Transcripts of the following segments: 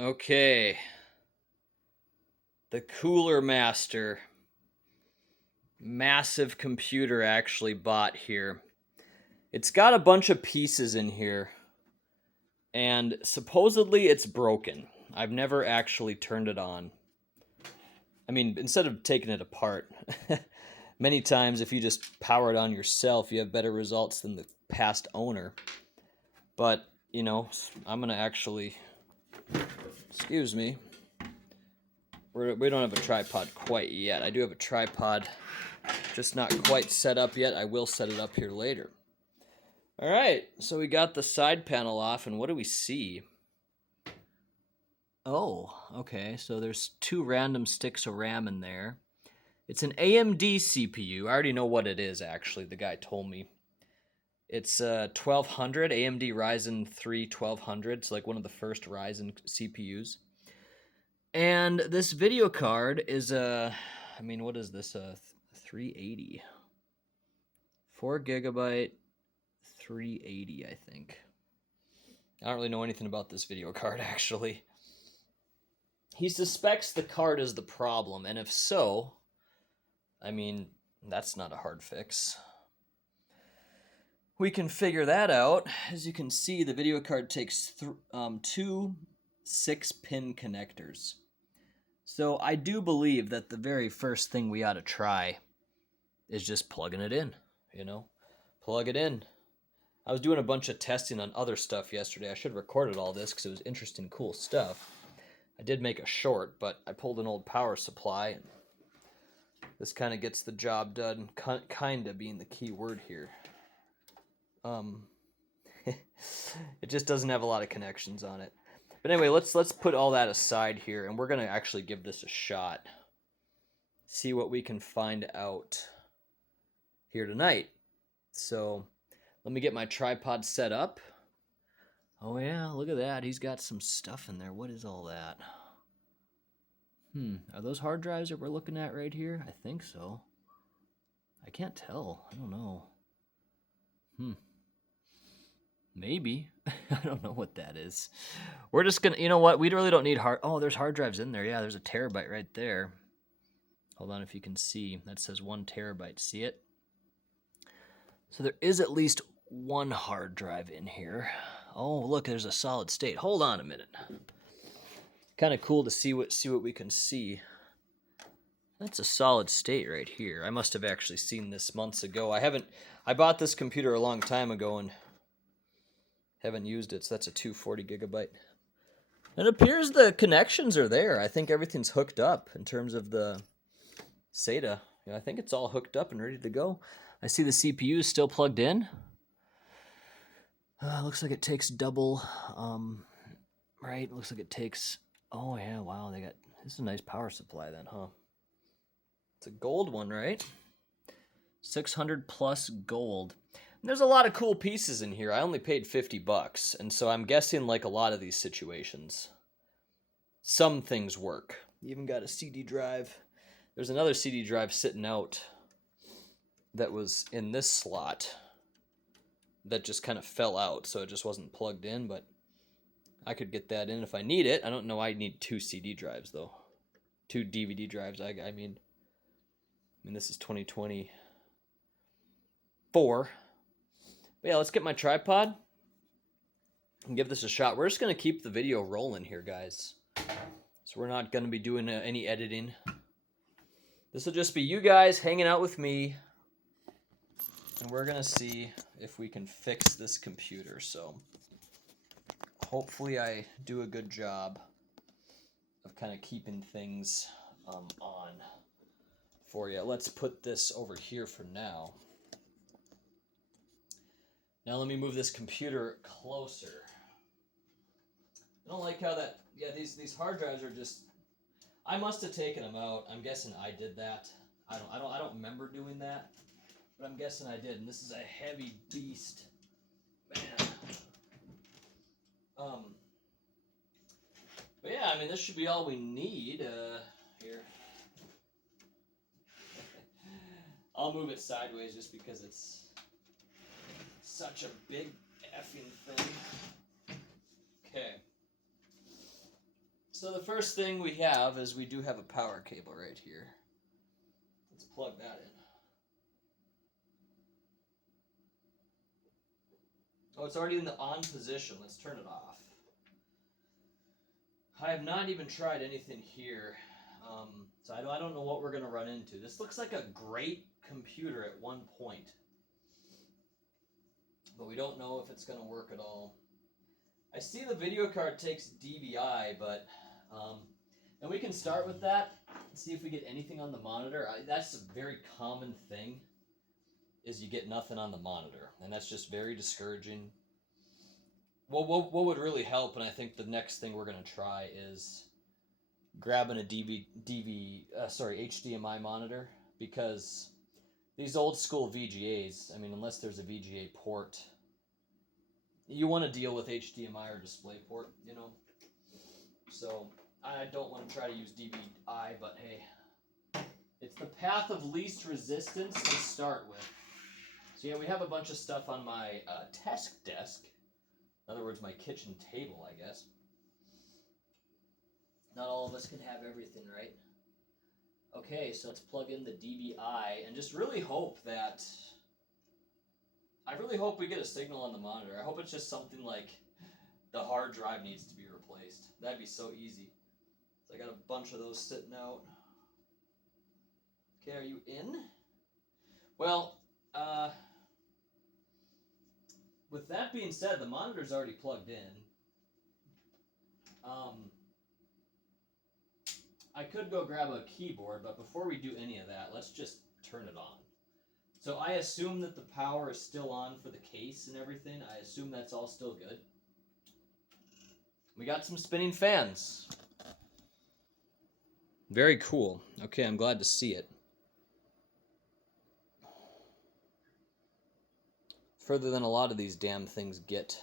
Okay, the Cooler Master. Massive computer actually bought here. It's got a bunch of pieces in here, and supposedly it's broken. I've never actually turned it on. I mean, instead of taking it apart, many times if you just power it on yourself, you have better results than the past owner. But, I'm going to actually, excuse me, we don't have a tripod quite yet. I do have a tripod, just not quite set up yet. I will set it up here later. All right, so we got the side panel off, and what do we see? Oh, okay, so there's 2 random sticks of RAM in there. It's an AMD CPU. I already know what it is, actually. The guy told me. It's 1200, AMD Ryzen 3 1200. It's like one of the first Ryzen CPUs. And this video card is what is this? 380. 4 gigabyte, 380, I think. I don't really know anything about this video card, actually. He suspects the card is the problem, and if so, that's not a hard fix. We can figure that out. As you can see, the video card takes 2 6-pin connectors. So I do believe that the very first thing we ought to try is just plugging it in, Plug it in. I was doing a bunch of testing on other stuff yesterday. I should have recorded all this because it was interesting, cool stuff. I did make a short, but I pulled an old power supply, and this kind of gets the job done, kind of being the key word here. It just doesn't have a lot of connections on it. But anyway, let's put all that aside here, and we're going to actually give this a shot. See what we can find out here tonight. So let me get my tripod set up. Oh yeah, look at that. He's got some stuff in there. What is all that? Are those hard drives that we're looking at right here? I think so. I can't tell. I don't know. Maybe. I don't know what that is. We're just gonna, you know what? We really don't need there's hard drives in there. Yeah, there's a terabyte right there. Hold on if you can see. That says 1 terabyte. See it? So there is at least 1 hard drive in here. Oh, look, there's a solid state. Hold on a minute. Kind of cool to see what we can see. That's a solid state right here. I must have actually seen this months ago. I bought this computer a long time ago and haven't used it, so that's a 240 gigabyte. It appears the connections are there. I think everything's hooked up in terms of the SATA. I think it's all hooked up and ready to go. I see the CPU is still plugged in. Looks like it takes double, right? Looks like it takes, oh yeah, wow, this is a nice power supply then, huh? It's a gold one, right? 600 plus gold. And there's a lot of cool pieces in here. I only paid $50, and so I'm guessing like a lot of these situations, some things work. You even got a CD drive. There's another CD drive sitting out that was in this slot that just kind of fell out, so it just wasn't plugged in, but I could get that in if I need it. I don't know I need 2 CD drives, though. 2 DVD drives, I mean, this is 2024. But yeah, let's get my tripod and give this a shot. We're just going to keep the video rolling here, guys. So we're not going to be doing any editing. This will just be you guys hanging out with me, and we're going to see if we can fix this computer. So hopefully I do a good job of kind of keeping things on for you. Let's put this over here for now. Now let me move this computer closer. I don't like how these hard drives are just, I must have taken them out. I'm guessing I did that. I don't remember doing that, but I'm guessing I did. And this is a heavy beast, man. But yeah, this should be all we need. Here, I'll move it sideways just because it's such a big effing thing. Okay. So the first thing we have is we do have a power cable right here. Let's plug that in. Oh, it's already in the on position. Let's turn it off. I have not even tried anything here, so I don't know what we're going to run into. This looks like a great computer at one point, but we don't know if it's going to work at all. I see the video card takes DVI, but and we can start with that and see if we get anything on the monitor. That's a very common thing, is you get nothing on the monitor, and that's just very discouraging. Well, what would really help, and I think the next thing we're going to try is grabbing a HDMI monitor, because these old school VGAs, I mean, unless there's a VGA port, you want to deal with HDMI or DisplayPort, you know? So I don't want to try to use DVI, but hey, it's the path of least resistance to start with. So yeah, we have a bunch of stuff on my test desk. In other words, my kitchen table, I guess. Not all of us can have everything, right? Okay, so let's plug in the DVI and just really hope that... I really hope we get a signal on the monitor. I hope it's just something like the hard drive needs to be replaced. That'd be so easy. So I got a bunch of those sitting out. Okay, are you in? Well, with that being said, the monitor's already plugged in. I could go grab a keyboard, but before we do any of that, let's just turn it on. So I assume that the power is still on for the case and everything. I assume that's all still good. We got some spinning fans. Very cool. Okay, I'm glad to see it. Further than a lot of these damn things get.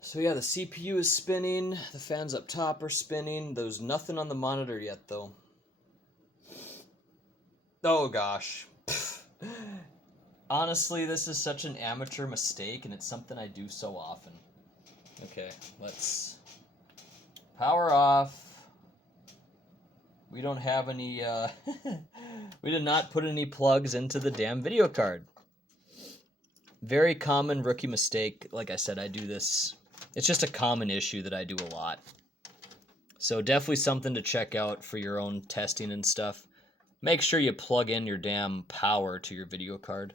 So yeah, the CPU is spinning, the fans up top are spinning. There's nothing on the monitor yet, though. Oh gosh. Honestly, this is such an amateur mistake, and it's something I do so often. Okay, let's power off. We don't have any, we did not put any plugs into the damn video card. Very common rookie mistake. Like I said, I do this. It's just a common issue that I do a lot. So definitely something to check out for your own testing and stuff. Make sure you plug in your damn power to your video card.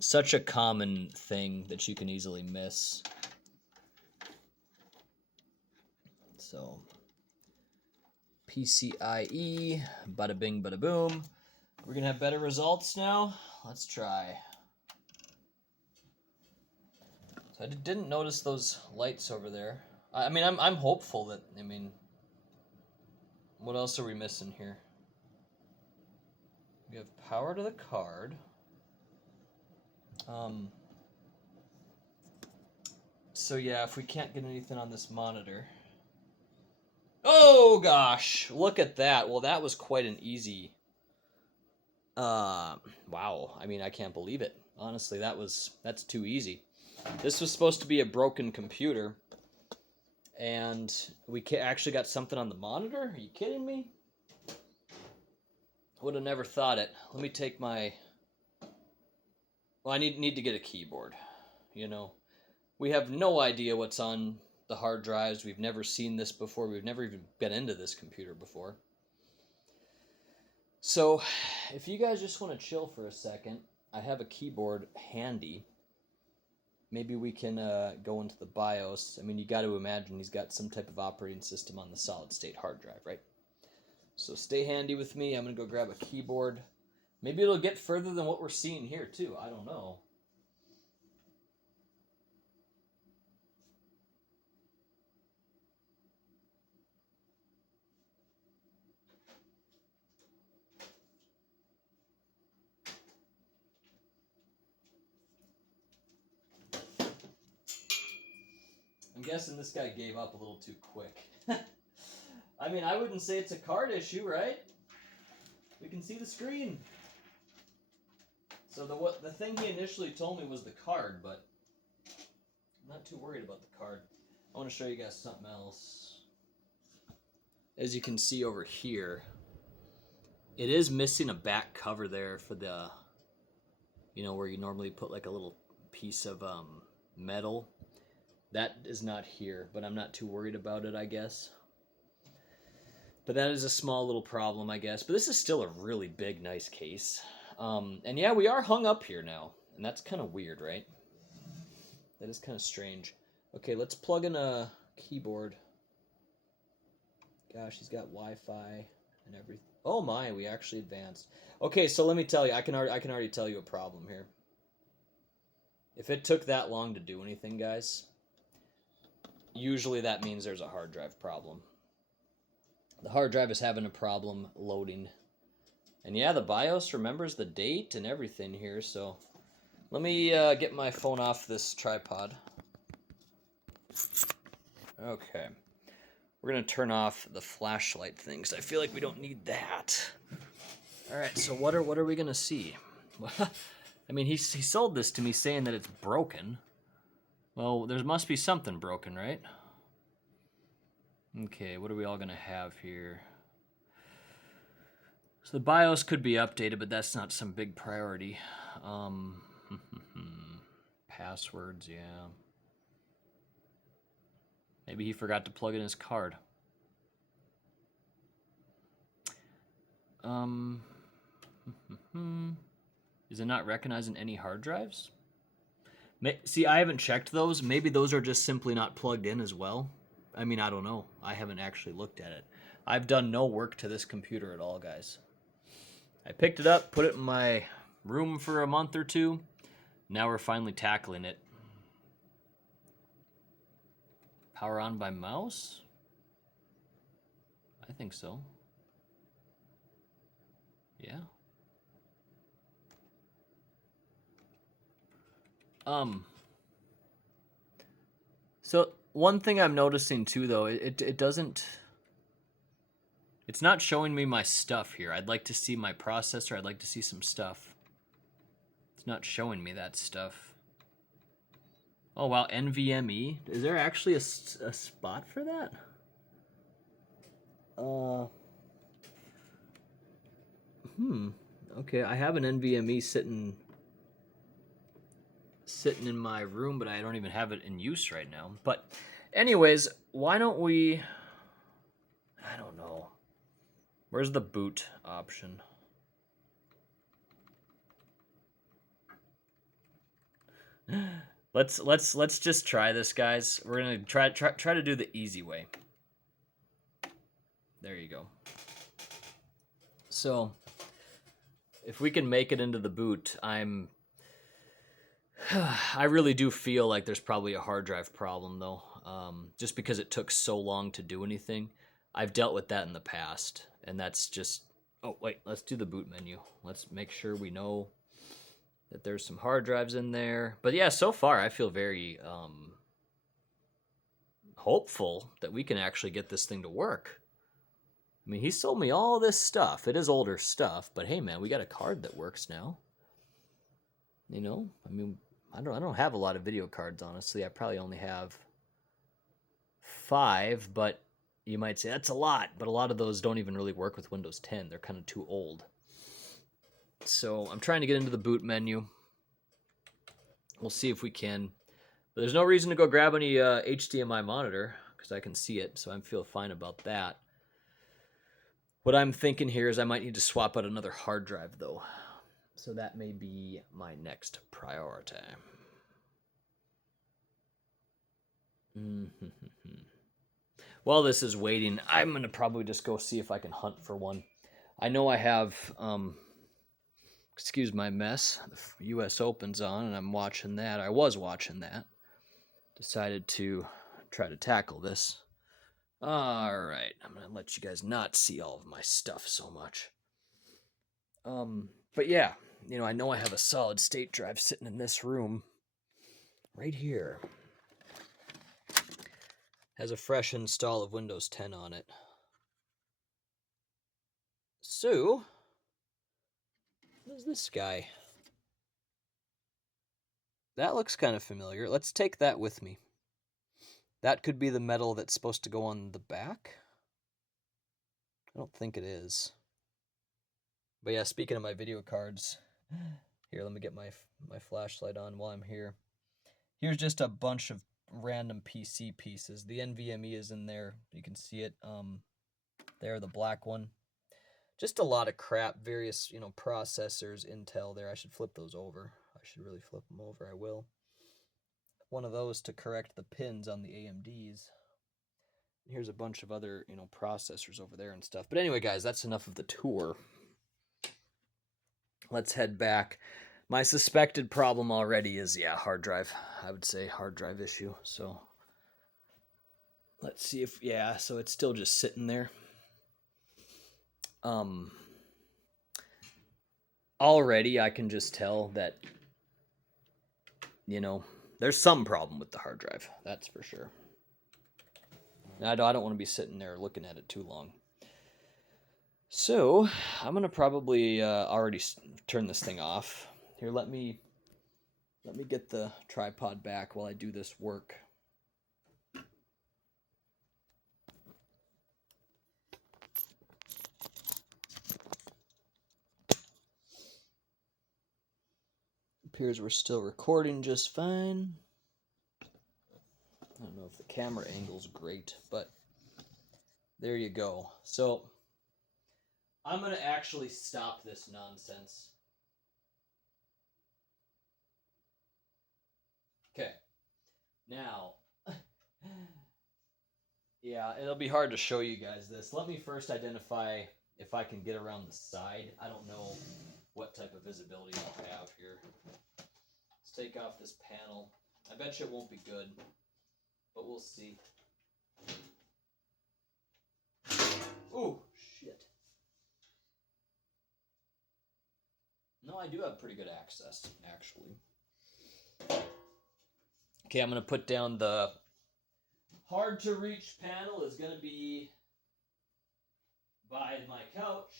Such a common thing that you can easily miss. So, PCIe, bada bing, bada boom. We're gonna have better results now. Let's try. So I didn't notice those lights over there. I mean, I'm hopeful that, I mean, what else are we missing here? We have power to the card. So yeah, if we can't get anything on this monitor. Oh gosh, look at that. Well, that was quite an easy. Wow. I mean, I can't believe it. Honestly, that's too easy. This was supposed to be a broken computer, and we actually got something on the monitor? Are you kidding me? Would have never thought it. Let me take my... Well, I need to get a keyboard, you know. We have no idea what's on the hard drives. We've never seen this before. We've never even been into this computer before. So, if you guys just want to chill for a second, I have a keyboard handy. Maybe we can go into the BIOS. I mean, you got to imagine he's got some type of operating system on the solid-state hard drive, right? So stay handy with me. I'm going to go grab a keyboard. Maybe it'll get further than what we're seeing here, too. I don't know. I'm guessing this guy gave up a little too quick. I mean, I wouldn't say it's a card issue, right? We can see the screen. So the thing he initially told me was the card, but I'm not too worried about the card. I want to show you guys something else. As you can see over here, it is missing a back cover there for the, you know, where you normally put like a little piece of metal. That is not here, but I'm not too worried about it, I guess. But that is a small little problem, I guess. But this is still a really big, nice case. And yeah, we are hung up here now. And that's kind of weird, right? That is kind of strange. Okay, let's plug in a keyboard. Gosh, he's got Wi-Fi and everything. Oh my, we actually advanced. Okay, so let me tell you, I can already tell you a problem here. If it took that long to do anything, guys, usually that means there's a hard drive problem. The hard drive is having a problem loading. And yeah, the BIOS remembers the date and everything here, so let me get my phone off this tripod. Okay. We're going to turn off the flashlight thing, because I feel like we don't need that. Alright, so what are we going to see? I mean, he sold this to me saying that it's broken. Well, there must be something broken, right? Okay, what are we all going to have here? So the BIOS could be updated, but that's not some big priority. Passwords, yeah. Maybe he forgot to plug in his card. Is it not recognizing any hard drives? See, I haven't checked those. Maybe those are just simply not plugged in as well. I mean, I don't know. I haven't actually looked at it. I've done no work to this computer at all, guys. I picked it up, put it in my room for a month or two. Now we're finally tackling it. Power on by mouse? I think so. Yeah. So one thing I'm noticing too, though, it doesn't. It's not showing me my stuff here. I'd like to see my processor. I'd like to see some stuff. It's not showing me that stuff. Oh wow, NVMe. Is there actually a spot for that? Okay, I have an NVMe sitting in my room, but I don't even have it in use right now. But anyways, why don't we, I don't know. Where's the boot option? Let's just try this, guys. We're gonna try to do the easy way. There you go. So if we can make it into the boot, I really do feel like there's probably a hard drive problem, though, just because it took so long to do anything. I've dealt with that in the past, and that's just... Oh, wait, let's do the boot menu. Let's make sure we know that there's some hard drives in there. But yeah, so far I feel very hopeful that we can actually get this thing to work. I mean, he sold me all this stuff. It is older stuff, but hey, man, we got a card that works now. You know, I mean, I don't have a lot of video cards, honestly. I probably only have 5, but you might say that's a lot. But a lot of those don't even really work with Windows 10. They're kind of too old. So I'm trying to get into the boot menu. We'll see if we can. But there's no reason to go grab any HDMI monitor, because I can see it, so I feel fine about that. What I'm thinking here is I might need to swap out another hard drive, though. So that may be my next priority. While this is waiting, I'm going to probably just go see if I can hunt for one. I know I have, excuse my mess, the US Open's on, and I'm watching that. I was watching that. Decided to try to tackle this. Alright, I'm going to let you guys not see all of my stuff so much. But yeah, you know, I know I have a solid state drive sitting in this room. Right here. Has a fresh install of Windows 10 on it. So, what is this guy? That looks kind of familiar. Let's take that with me. That could be the metal that's supposed to go on the back. I don't think it is. But yeah, speaking of my video cards, here, let me get my flashlight on while I'm here. Here's just a bunch of random PC pieces. The NVMe is in there. You can see it there, the black one. Just a lot of crap, various, processors, Intel there. I should flip those over. I should really flip them over. I will. One of those to correct the pins on the AMDs. Here's a bunch of other, processors over there and stuff. But anyway, guys, that's enough of the tour. Let's head back. My suspected problem already is, hard drive. I would say hard drive issue. So let's see if, so it's still just sitting there. Already I can just tell that, there's some problem with the hard drive. That's for sure. I don't want to be sitting there looking at it too long. So I'm going to probably already turn this thing off. Here, let me get the tripod back while I do this work. Appears we're still recording just fine. I don't know if the camera angle's great, but there you go. So I'm going to actually stop this nonsense. Okay. Now, yeah, it'll be hard to show you guys this. Let me first identify if I can get around the side. I don't know what type of visibility I'll have here. Let's take off this panel. I bet you it won't be good, but we'll see. Oh, shit. No, I do have pretty good access, actually. Okay, I'm going to put down the hard to reach panel is going to be by my couch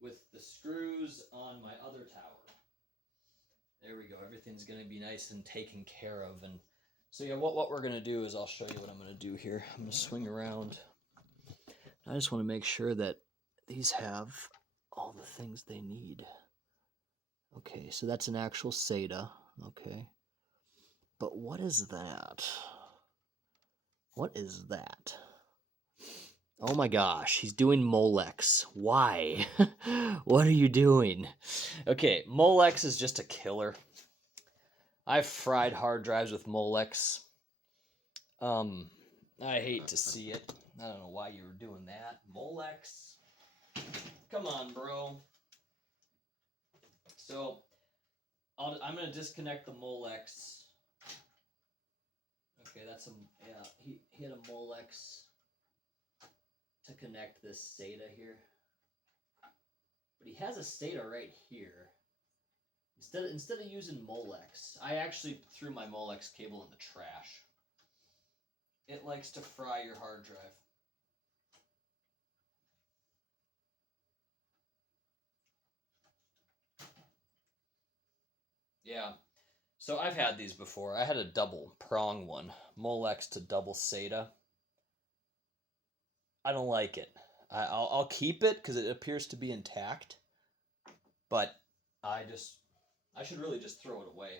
with the screws on my other tower. There we go. Everything's going to be nice and taken care of. And so yeah, what we're going to do is I'll show you what I'm going to do here. I'm going to swing around. I just want to make sure that these have all the things they need. Okay, so that's an actual SATA. Okay. But what is that? What is that? Oh my gosh, he's doing Molex. Why? What are you doing? Okay, Molex is just a killer. I've fried hard drives with Molex. I hate to see it. I don't know why you were doing that. Molex. Come on, bro. So, I'm going to disconnect the Molex. Okay, that's he had a Molex to connect this SATA here. But he has a SATA right here. Instead of using Molex, I actually threw my Molex cable in the trash. It likes to fry your hard drive. Yeah. So I've had these before. I had a double prong one, Molex to double SATA. I don't like it. I'll keep it because it appears to be intact, but I should really just throw it away.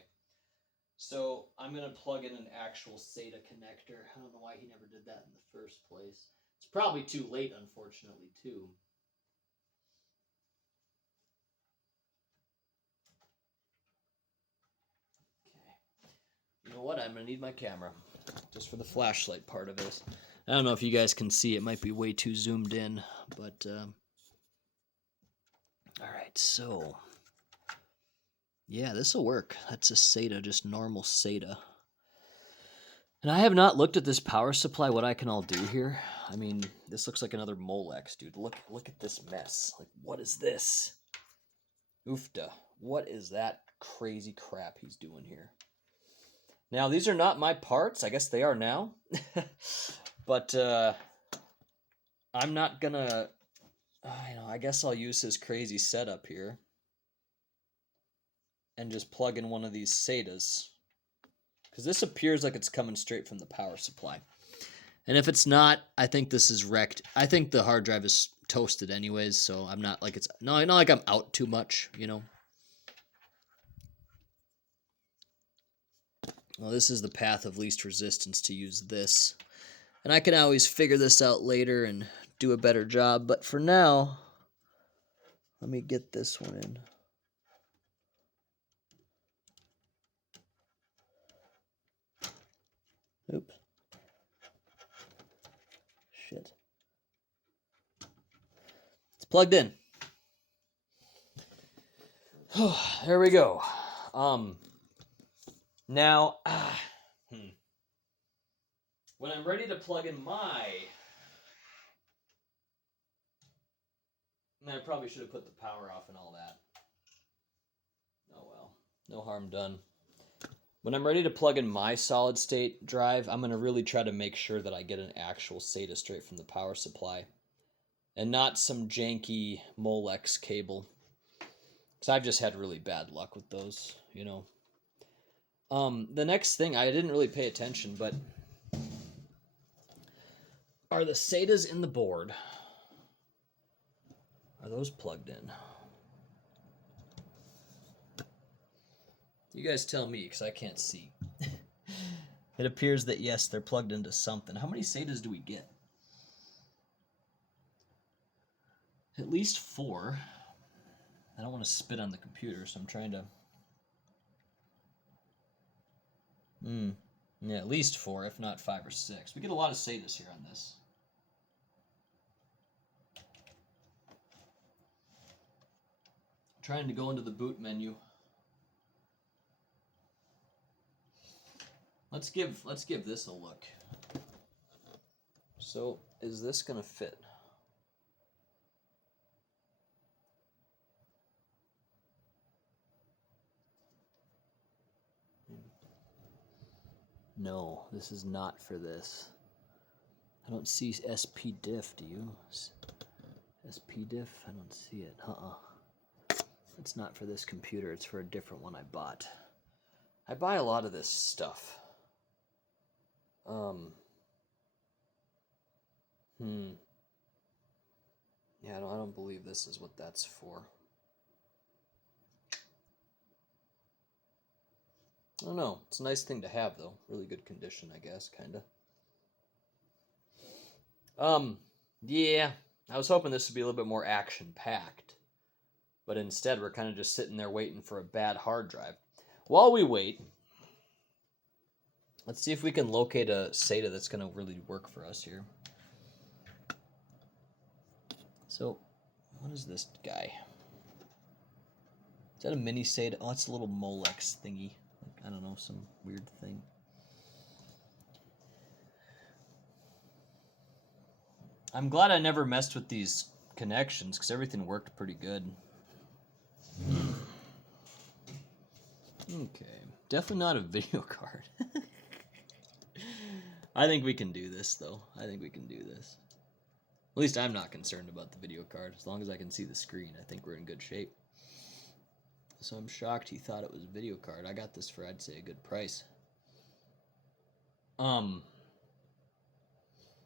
So I'm going to plug in an actual SATA connector. I don't know why he never did that in the first place. It's probably too late, unfortunately, too. Okay. You know what? I'm going to need my camera just for the flashlight part of it. I don't know if you guys can see. It might be way too zoomed in, but all right, so yeah, this will work. That's a SATA, just normal SATA. And I have not looked at this power supply, what I can all do here. I mean, this looks like another Molex, dude. Look at this mess. Like, what is this? Oofda. What is that crazy crap he's doing here? Now, these are not my parts. I guess they are now. But I'm not gonna... I guess I'll use his crazy setup here. And just plug in one of these SATAs. Because this appears like it's coming straight from the power supply. And if it's not, I think this is wrecked. I think the hard drive is toasted anyways, so I'm not like not like I'm out too much, you know. Well, this is the path of least resistance to use this. And I can always figure this out later and do a better job, but for now, let me get this one in. Oops. Shit. It's plugged in. There we go. Now, when I'm ready to plug in my... I probably should have put the power off and all that. Oh well, no harm done. When I'm ready to plug in my solid state drive, I'm going to really try to make sure that I get an actual SATA straight from the power supply. And not some janky Molex cable. Because I've just had really bad luck with those, you know. The next thing, I didn't really pay attention, but are the SATAs in the board? Are those plugged in? You guys tell me, because I can't see. It appears that, yes, they're plugged into something. How many SATAs do we get? At least 4. I don't want to spit on the computer, so I'm trying to... Yeah, at least 4, if not 5 or 6. We get a lot of SATAs here on this. Trying to go into the boot menu. Let's give this a look. So, is this gonna fit? No, this is not for this. I don't see SPDIF, do you? SPDIF? I don't see it. It's not for this computer, it's for a different one I bought. I buy a lot of this stuff. Yeah, I don't believe this is what that's for. I don't know. It's a nice thing to have, though. Really good condition, I guess, kinda. Yeah. I was hoping this would be a little bit more action-packed. But instead, we're kind of just sitting there waiting for a bad hard drive. While we wait, let's see if we can locate a SATA that's going to really work for us here. So, what is this guy? Is that a mini SATA? Oh, it's a little Molex thingy. I don't know, some weird thing. I'm glad I never messed with these connections because everything worked pretty good. Okay, definitely not a video card. I think we can do this, though. I think we can do this. At least I'm not concerned about the video card. As long as I can see the screen, I think we're in good shape. So I'm shocked he thought it was a video card. I got this for, I'd say, a good price. You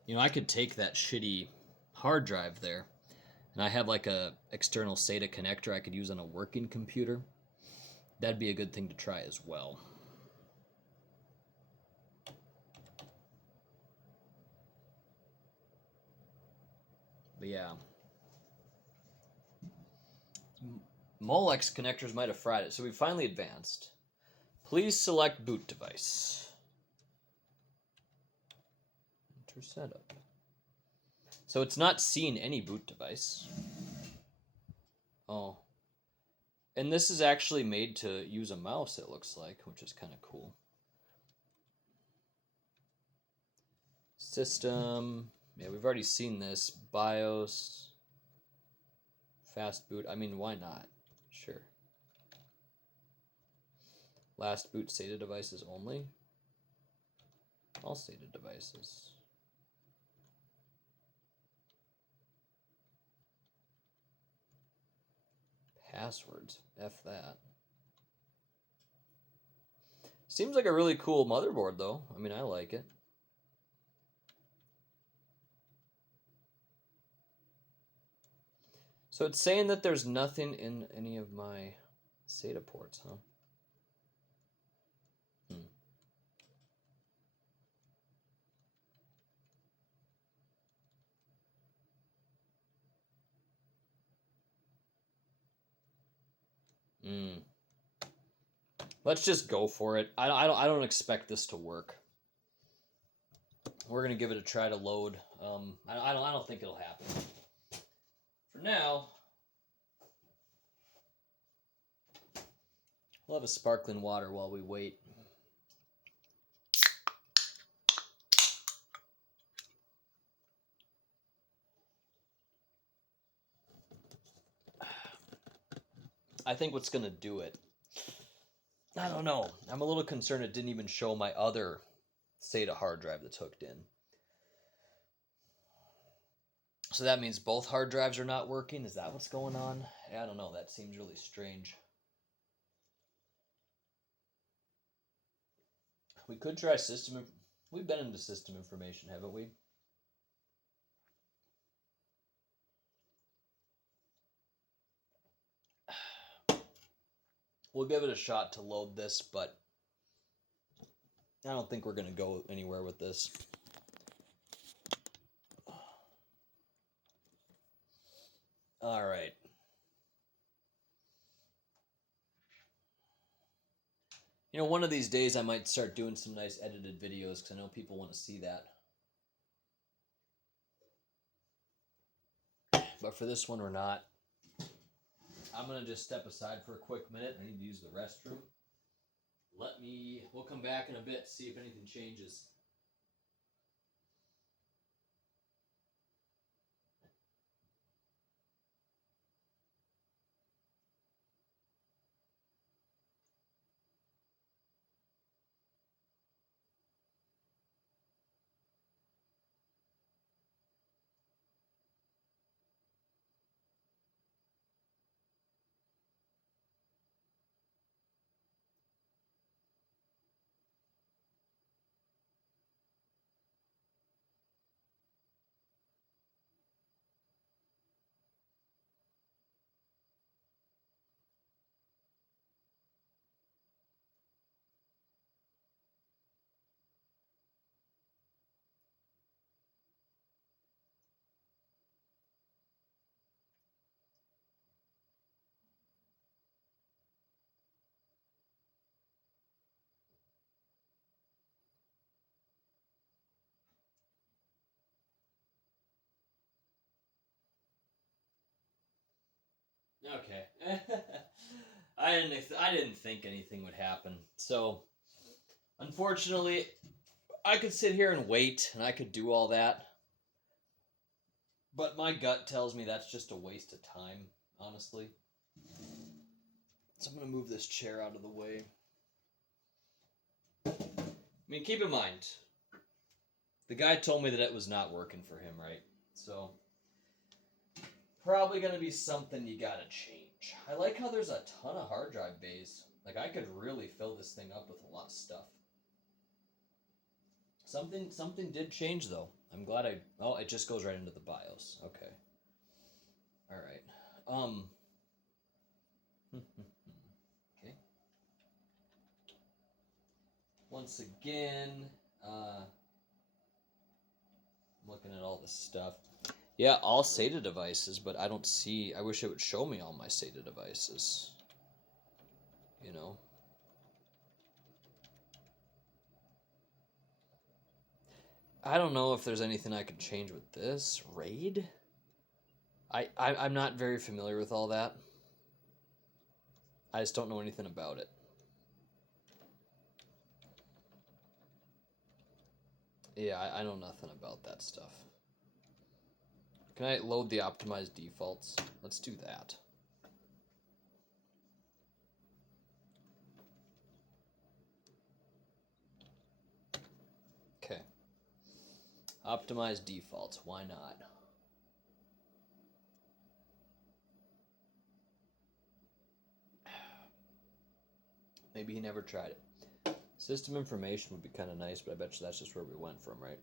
know, I could take that shitty hard drive there, and I have like a external SATA connector I could use on a working computer. That'd be a good thing to try as well. But yeah. Molex connectors might have fried it, so we finally advanced. Please select boot device. Enter setup. So it's not seen any boot device. Oh. And this is actually made to use a mouse, it looks like, which is kind of cool. System. Yeah, we've already seen this. BIOS. Fast boot. I mean, why not? Sure. Last boot SATA devices only. All SATA devices. Passwords. F that. Seems like a really cool motherboard, though. I mean, I like it. So it's saying that there's nothing in any of my SATA ports, huh? Hmm. Let's just go for it. I don't expect this to work. We're gonna give it a try to load. I don't think it'll happen. For now, we'll have a sparkling water while we wait. I think what's gonna do it. I don't know. I'm a little concerned it didn't even show my other SATA hard drive that's hooked in. So that means both hard drives are not working? Is that what's going on? I don't know. That seems really strange. We could try system. We've been into system information, haven't we? We'll give it a shot to load this, but I don't think we're going to go anywhere with this. All right. You know, one of these days I might start doing some nice edited videos because I know people want to see that. But for this one, we're not. I'm going to just step aside for a quick minute. I need to use the restroom. We'll come back in a bit, see if anything changes. Okay. I didn't think anything would happen. So, unfortunately, I could sit here and wait, and I could do all that. But my gut tells me that's just a waste of time, honestly. So I'm going to move this chair out of the way. I mean, keep in mind, the guy told me that it was not working for him, right? So, probably going to be something you got to change. I like how there's a ton of hard drive bays. Like, I could really fill this thing up with a lot of stuff. Something did change, though. I'm glad oh, it just goes right into the BIOS. Okay. All right. Okay. Once again, looking at all this stuff. Yeah, all SATA devices, but I don't see... I wish it would show me all my SATA devices. You know? I don't know if there's anything I could change with this. RAID? I'm not very familiar with all that. I just don't know anything about it. Yeah, I know nothing about that stuff. Can I load the optimized defaults? Let's do that. Okay. Optimized defaults, why not? Maybe he never tried it. System information would be kind of nice, but I bet you that's just where we went from, right?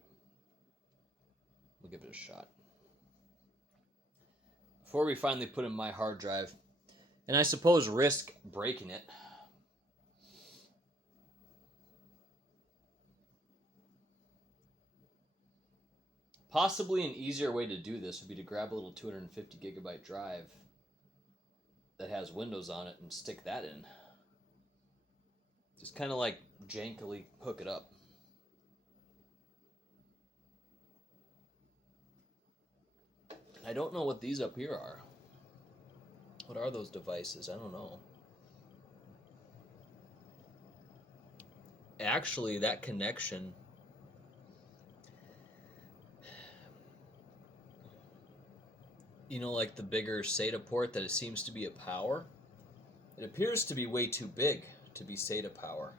We'll give it a shot. Before we finally put in my hard drive, and I suppose risk breaking it. Possibly an easier way to do this would be to grab a little 250 gigabyte drive that has Windows on it and stick that in. Just kind of like jankily hook it up. I don't know what these up here are. What are those devices? I don't know. Actually, that connection... You know, like the bigger SATA port that it seems to be a power? It appears to be way too big to be SATA power,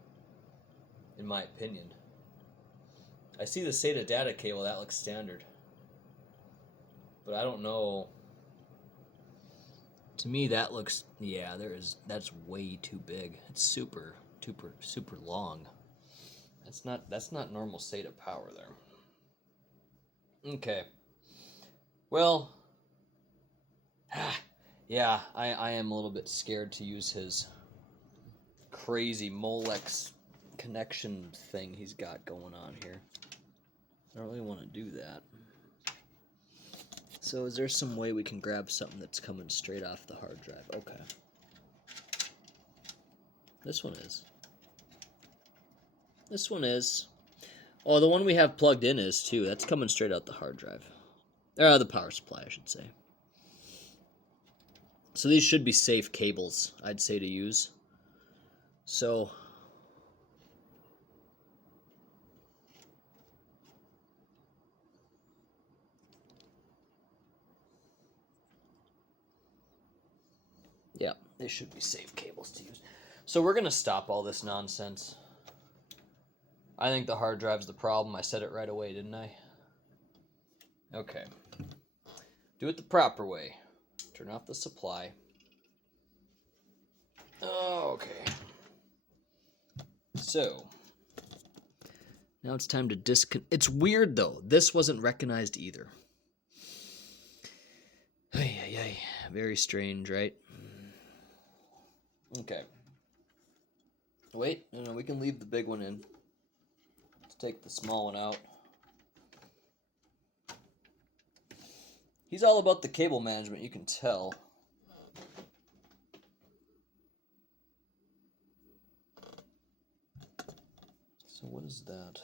in my opinion. I see the SATA data cable, that looks standard. But I don't know. To me, that looks, yeah, that's way too big. It's super long. That's not normal SATA power there. Okay. Well, yeah, I am a little bit scared to use his crazy Molex connection thing he's got going on here. I don't really want to do that. So is there some way we can grab something that's coming straight off the hard drive? Okay. This one is. This one is. Oh, the one we have plugged in is too. That's coming straight out the hard drive. The power supply, I should say. So these should be safe cables, I'd say, to use. So yeah, they should be safe cables to use. So we're going to stop all this nonsense. I think the hard drive's the problem. I said it right away, didn't I? Okay. Do it the proper way. Turn off the supply. Okay. So, now it's time to disconnect. It's weird, though. This wasn't recognized either. Ay, ay, ay. Very strange, right? Okay. Wait, no, we can leave the big one in. Let's take the small one out. He's all about the cable management, you can tell. So what is that?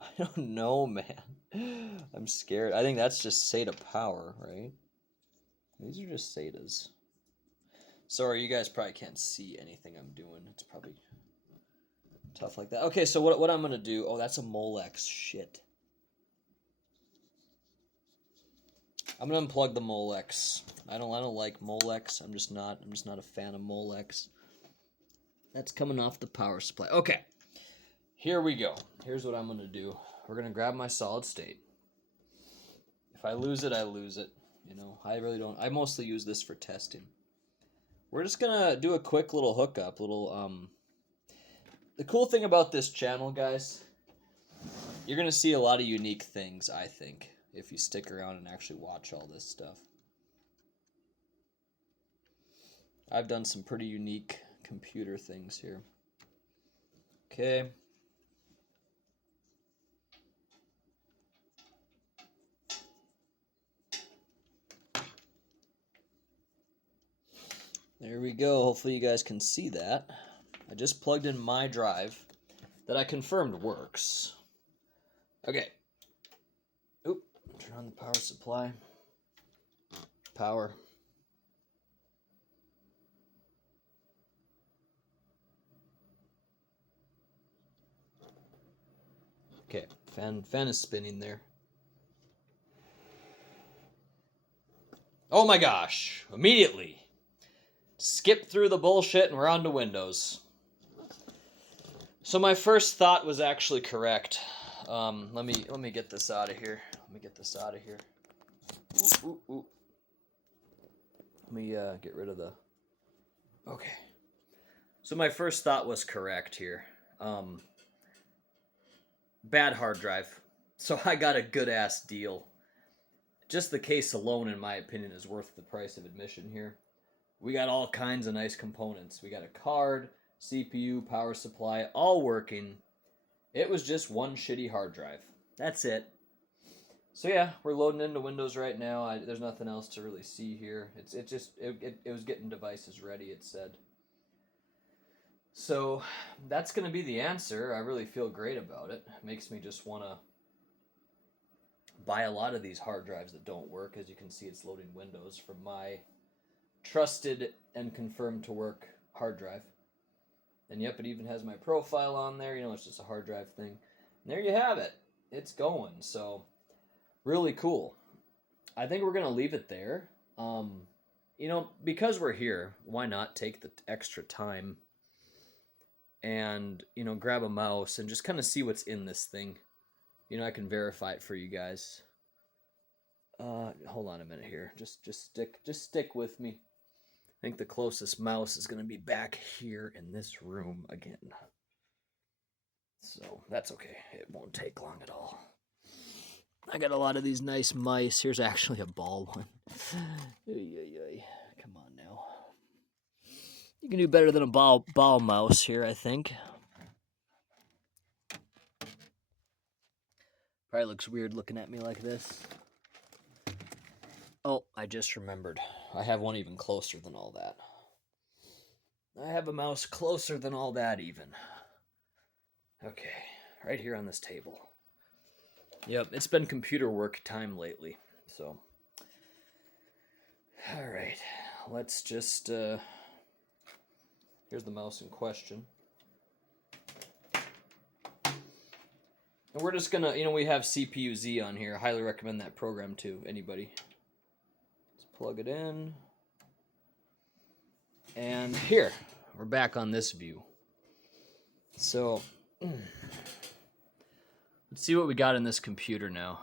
I don't know, man. I'm scared. I think that's just SATA power, right? These are just SATAs. Sorry, you guys probably can't see anything I'm doing. It's probably tough like that. Okay, so what I'm going to do... Oh, that's a Molex. Shit. I'm gonna unplug the Molex. I don't like Molex. I'm just not a fan of Molex. That's coming off the power supply. Okay. Here we go. Here's what I'm gonna do. We're gonna grab my solid state. If I lose it, I lose it. You know, I really don't. I mostly use this for testing. We're just gonna do a quick little hookup, The cool thing about this channel, guys, you're gonna see a lot of unique things, I think, if you stick around and actually watch all this stuff. I've done some pretty unique computer things here. Okay. There we go. Hopefully you guys can see that. I just plugged in my drive that I confirmed works. Okay. Oop. Turn on the power supply. Power. Okay. Fan is spinning there. Oh my gosh. Immediately. Skip through the bullshit and we're on to Windows. So my first thought was actually correct. Let me get this out of here. Ooh. Let me get rid of the... Okay. So my first thought was correct here. Bad hard drive. So I got a good ass deal. Just the case alone, in my opinion, is worth the price of admission here. We got all kinds of nice components. We got a card, CPU, power supply, all working. It was just one shitty hard drive. That's it. So yeah, we're loading into Windows right now. There's nothing else to really see here. It was getting devices ready, it said. So that's going to be the answer. I really feel great about it. It makes me just want to buy a lot of these hard drives that don't work. As you can see, it's loading Windows from my trusted and confirmed to work hard drive. And yep, it even has my profile on there. You know, it's just a hard drive thing. And there you have it. It's going. So really cool. I think we're going to leave it there. You know, because we're here, why not take the extra time and, you know, grab a mouse and just kind of see what's in this thing. You know, I can verify it for you guys. Hold on a minute here. Just stick with me. I think the closest mouse is going to be back here in this room again. So that's okay. It won't take long at all. I got a lot of these nice mice. Here's actually a ball one. Come on now. You can do better than a ball mouse here, I think. Probably looks weird looking at me like this. Oh, I just remembered. I have one even closer than all that. I have a mouse closer than all that even. Okay, right here on this table. Yep, it's been computer work time lately, so. All right, let's just, here's the mouse in question. And we're just gonna, you know, we have CPU-Z on here. I highly recommend that program to anybody. Let's plug it in. And here, we're back on this view. So, let's see what we got in this computer now.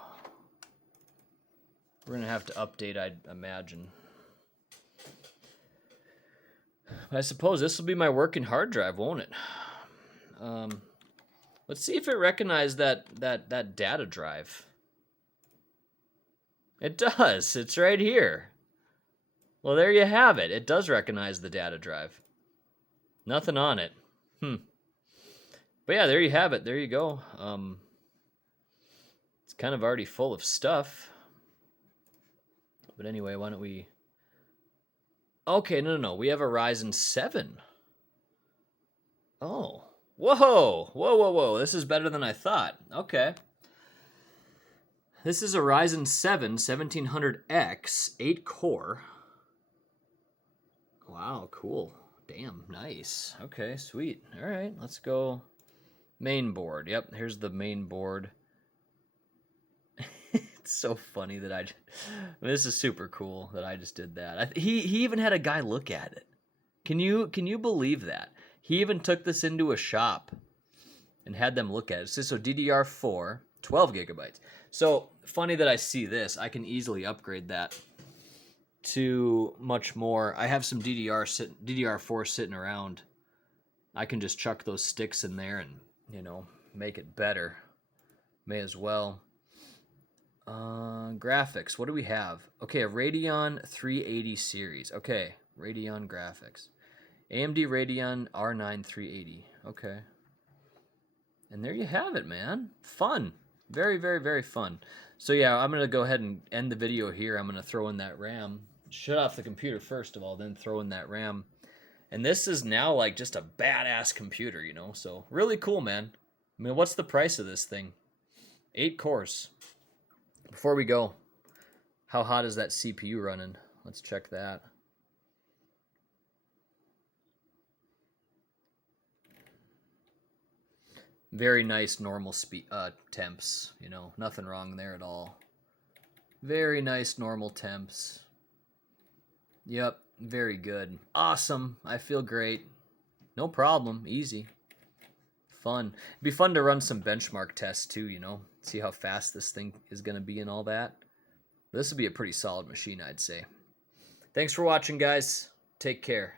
We're gonna have to update, I'd imagine. I suppose this will be my working hard drive, won't it? Let's see if it recognized that data drive. It does. It's right here. Well, there you have it. It does recognize the data drive. Nothing on it. But yeah, there you have it. There you go. It's kind of already full of stuff. But anyway, why don't we... Okay, no. We have a Ryzen 7. Oh. Whoa. This is better than I thought. Okay. This is a Ryzen 7 1700X 8-core. Wow, cool. Damn, nice. Okay, sweet. All right, let's go main board. Yep, here's the main board. It's so funny that I mean, this is super cool that I just did that. He even had a guy look at it. Can you believe that? He even took this into a shop and had them look at it. So DDR4, 12 gigabytes. So funny that I see this. I can easily upgrade that to much more. I have some DDR4 sitting around. I can just chuck those sticks in there and, you know, make it better. May as well. Graphics. What do we have? Okay, a Radeon 380 series. Okay, Radeon graphics. AMD Radeon R9 380. Okay. And there you have it, man. Fun. Very, very, very fun. So yeah, I'm going to go ahead and end the video here. I'm going to throw in that RAM. Shut off the computer first of all, then throw in that RAM. And this is now like just a badass computer, you know? So really cool, man. I mean, what's the price of this thing? 8 cores. Before we go, how hot is that CPU running? Let's check that. Very nice normal temps, you know, nothing wrong there at all. Very nice normal temps. Yep, very good. Awesome. I feel great. No problem. Easy. Fun. It'd be fun to run some benchmark tests too, you know, see how fast this thing is going to be and all that. This would be a pretty solid machine, I'd say. Thanks for watching, guys. Take care.